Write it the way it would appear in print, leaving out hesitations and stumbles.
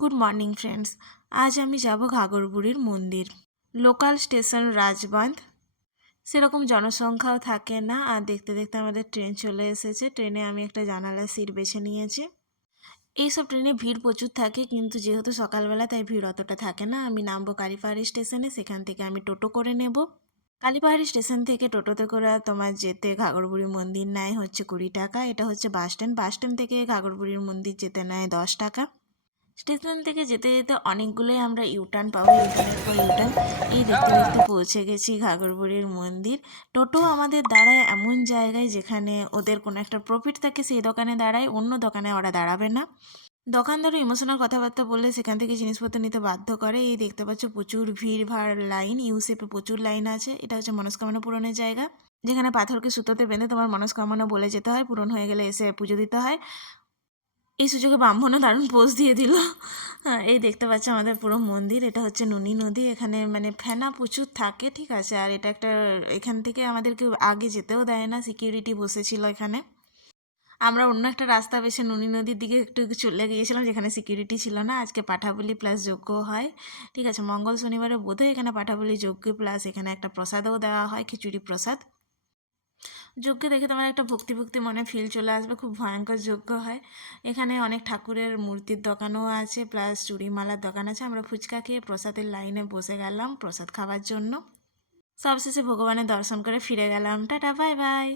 Good morning friends. আজ আমি যাব ঘাগরবুড়ির মন্দির। লোকাল স্টেশন রাজবাঁধ, সেরকম জনসংখ্যাও থাকে না। আর দেখতে দেখতে আমাদের ট্রেন চলে এসেছে। ট্রেনে আমি একটা জানালার সিট বেছে নিয়েছি। এইসব ট্রেনে ভিড় প্রচুর থাকে, কিন্তু যেহেতু সকালবেলা তাই ভিড় অতটা থাকে না। আমি নামবো কালীপাহাড়ি স্টেশনে, সেখান থেকে আমি টোটো করে নেব। কালীপাহাড়ি স্টেশন থেকে টোটোতে করে তোমার যেতে ঘাগরবুড়ি মন্দির নেয় হচ্ছে 20 টাকা। এটা হচ্ছে বাস স্ট্যান্ড। বাস স্ট্যান্ড থেকে ঘাগরবুড়ির মন্দির যেতে নেয় 10 টাকা। স্টেশন থেকে যেতে যেতে অনেকগুলোই আমরা ইউটার্ন পাবো, ইউটার্নের পর ইউটার্ন। এই দেখতে দেখতে পৌঁছে গেছি ঘাগরবুড়ির মন্দির। টোটো আমাদের দাঁড়ায় এমন জায়গায় যেখানে ওদের কোনো একটা প্রফিট থাকে, সেই দোকানে দাঁড়ায়, অন্য দোকানে ওরা দাঁড়াবে না। দোকানদারও ইমোশনাল কথাবার্তা বললে সেখান থেকে জিনিসপত্র নিতে বাধ্য করে। এই দেখতে পাচ্ছ প্রচুর ভিড় ভাড়, লাইন ইউসেপে প্রচুর লাইন আছে। এটা হচ্ছে মনস্কামনা পূরণের জায়গা, যেখানে পাথরকে সুতোতে বেঁধে তোমার মনস্কামনা বলে যেতে হয়, পূরণ হয়ে গেলে এসে পুজো দিতে হয়। এই সুযোগে ব্রাহ্মণও দারুণ পোজ দিয়ে দিল। হ্যাঁ, এই দেখতে পাচ্ছ আমাদের পুরো মন্দির। এটা হচ্ছে নুনি নদী। এখানে মানে ফেনা প্রচুর থাকে, ঠিক আছে। আর এটা একটা, এখান থেকে আমাদেরকে আগে যেতেও দেয় না, সিকিউরিটি বসেছিল এখানে। আমরা অন্য একটা রাস্তা বেছে নুনি নদীর দিকে একটু চলে গিয়েছিলাম, যেখানে সিকিউরিটি ছিল না। আজকে পাঠাবলি প্লাস যজ্ঞ হয়, ঠিক আছে। মঙ্গল শনিবারে বোধহয় এখানে পাঠাবলি যজ্ঞ প্লাস এখানে একটা প্রসাদও দেওয়া হয়, খিচুড়ি প্রসাদ। যজ্ঞ দেখে তোমার একটা ভক্তি ভক্তি মনে ফিল চলে আসবে। খুব ভয়ঙ্কর যজ্ঞ হয় এখানে। অনেক ঠাকুরের মূর্তির দোকানও আছে, প্লাস চুড়িমালার দোকান আছে। আমরা ফুচকা খেয়ে প্রসাদের লাইনে বসে গেলাম প্রসাদ খাওয়ার জন্য। সবশেষে ভগবানের দর্শন করে ফিরে গেলাম। Tata, bye bye.